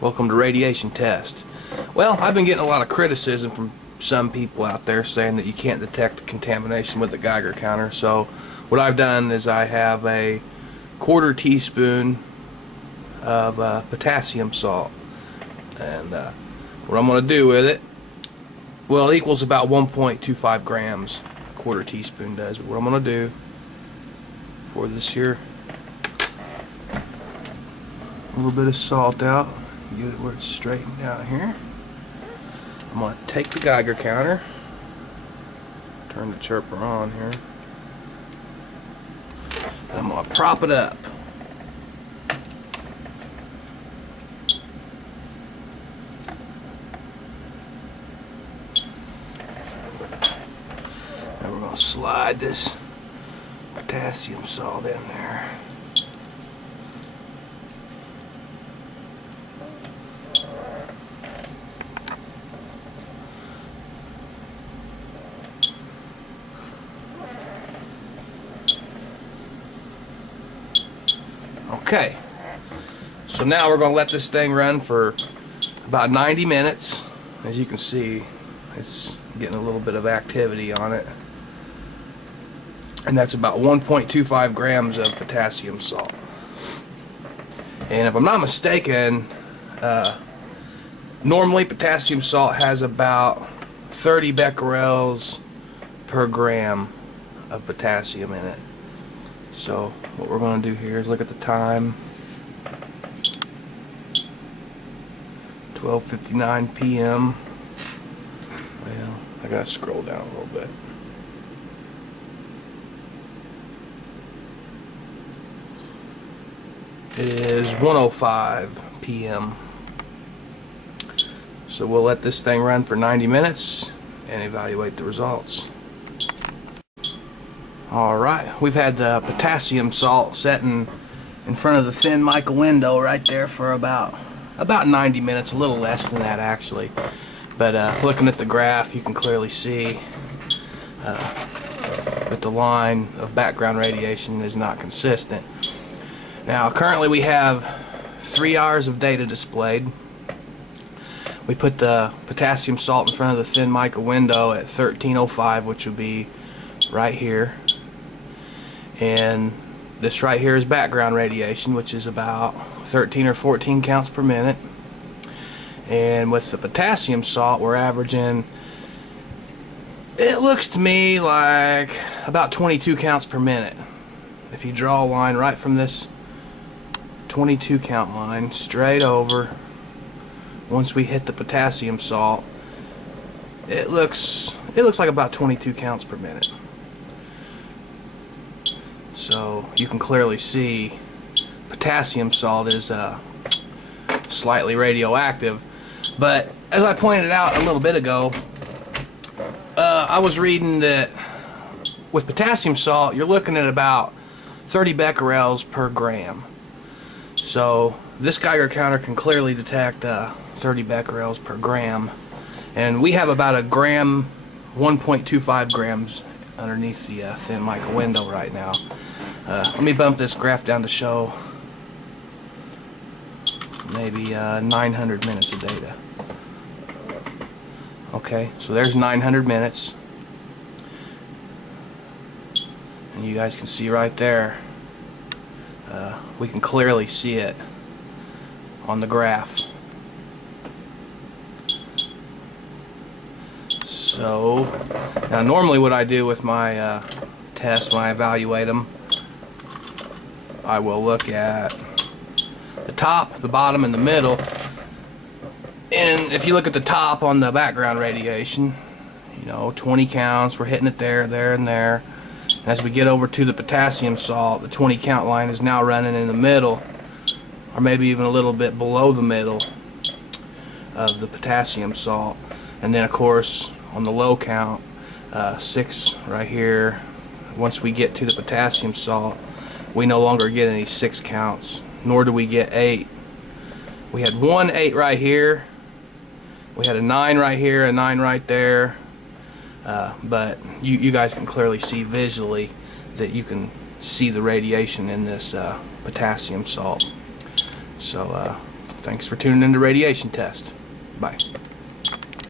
Welcome to Radiation Test. Well, I've been getting a lot of criticism from some people out there saying that you can't detect contamination with the Geiger counter. So what I've done is I have a 1/4 teaspoon of potassium salt, and what I'm going to do with it, well, it equals about 1.25 grams. A 1/4 teaspoon does. But what I'm going to do for this here, a little bit of salt out, get it where it's straightened out here. I'm going to take the Geiger counter, turn the chirper on here, I'm going to prop it up. Now we're going to slide this potassium salt in there. Okay, so now we're going to let this thing run for about 90 minutes. As you can see, it's getting a little bit of activity on it. And that's about 1.25 grams of potassium salt. And if I'm not mistaken, normally potassium salt has about 30 becquerels per gram of potassium in it. So what we're going to do here is look at the time. 12:59 p.m. Well, I gotta scroll down a little bit. It is 1:05 p.m. So we'll let this thing run for 90 minutes and evaluate the results. Alright, we've had the potassium salt setting in front of the thin mica window right there for about 90 minutes, a little less than that actually. But looking at the graph, you can clearly see that the line of background radiation is not consistent. Now currently we have 3 hours of data displayed. We put the potassium salt in front of the thin mica window at 13:05, which would be right here. And this right here is background radiation, which is about 13 or 14 counts per minute. And with the potassium salt, we're averaging, it looks to me like about 22 counts per minute. If you draw a line right from this 22 count line straight over, once we hit the potassium salt, it looks like about 22 counts per minute. So you can clearly see potassium salt is slightly radioactive. But as I pointed out a little bit ago, I was reading that with potassium salt you're looking at about 30 becquerels per gram. So this Geiger counter can clearly detect 30 becquerels per gram, and we have about a gram, 1.25 grams underneath the thin mica window right now. Let me bump this graph down to show maybe 900 minutes of data. Okay, so there's 900 minutes, and you guys can see right there, we can clearly see it on the graph. So now normally what I do with my tests when I evaluate them, I will look at the top, the bottom, and the middle. And if you look at the top on the background radiation, you know, 20 counts, we're hitting it there, there, and there. As we get over to the potassium salt, the 20 count line is now running in the middle, or maybe even a little bit below the middle of the potassium salt. And then of course on the low count, 6 right here, once we get to the potassium salt, we no longer get any 6 counts, nor do we get 8. We had 1 8 right here, we had a 9 right here, a 9 right there, but you guys can clearly see visually that you can see the radiation in this potassium salt. So Thanks for tuning in to Radiation Test. Bye.